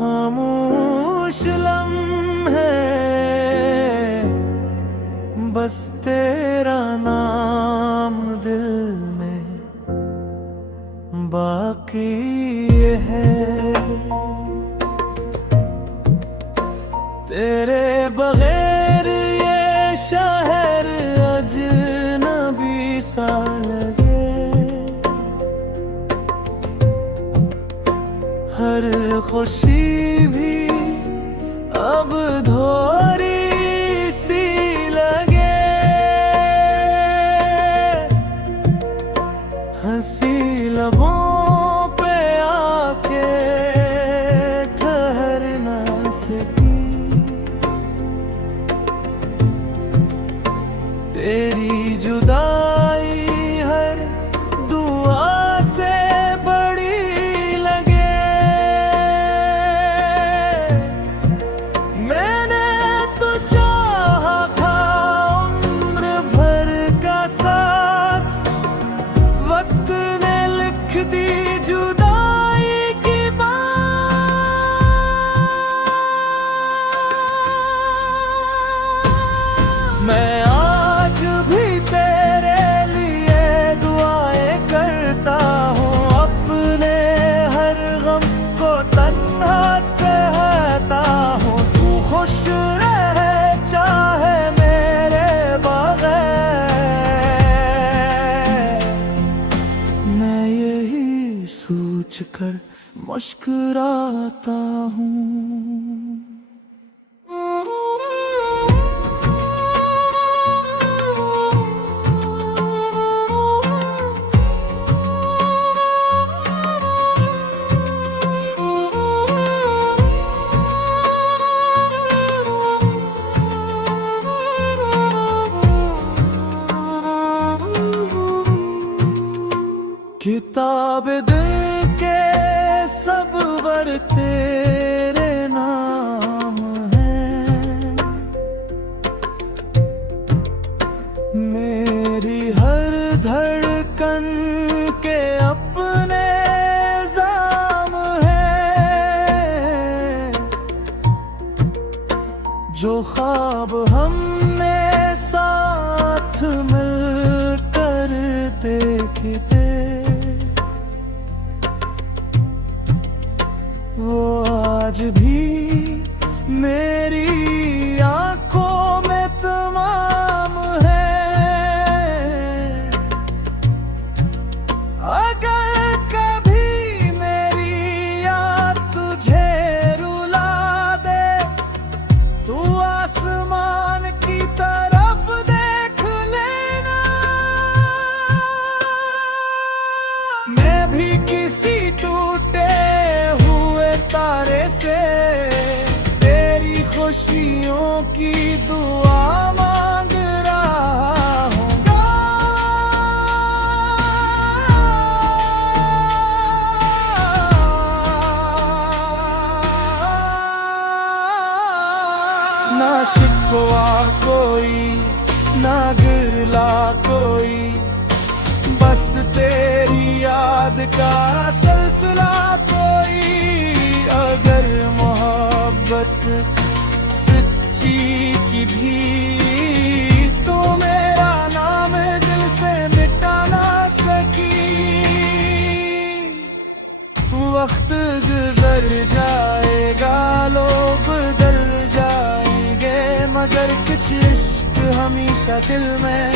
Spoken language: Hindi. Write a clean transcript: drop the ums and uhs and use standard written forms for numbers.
खामोश लम्हे बस तेरा नाम दिल में बाकी है। तेरे बगैर ये शहर अजनबी सा लगे, हर खुशी भी अब धोरी सी लगे। हंसी लबों पे आके ठहर न सकी, तेरी जुदाई हर दुआ से बड़ी लगे। मैंने तो चाहा था उम्र भर का साथ, वक्त ने लिख दी जुदाई की बात। मैं आज भी तेरे लिए दुआएं करता हूँ, अपने हर गम को तन्हा सहता हूँ। तू खुश रहे चाहे मेरे बगैर, मैं यही सोच कर मुस्कुराता हूँ। किताब दिल के सब वर तेरे नाम है, मेरी हर धड़कन के अपने जाम है। जो ख्वाब हमने साथ मिलकर देखे थे, वो आज भी मेरी आंखों में तमाम है। अगर कभी मेरी याद तुझे रुला दे, तू आसमान की तरफ देख लेना। मैं भी किसी टूटे तारे से तेरी खुशियों की दुआ मांग रहा हूँगा। ना शिकवा कोई ना गिला कोई, बस तेरी याद का सिलसिला कोई। अगर मोहब्बत सच्ची की भी तो मेरा नाम दिल से मिटा ना सकी। वक्त गुजर जाएगा, लोग बदल जाएंगे, मगर कुछ इश्क हमेशा दिल में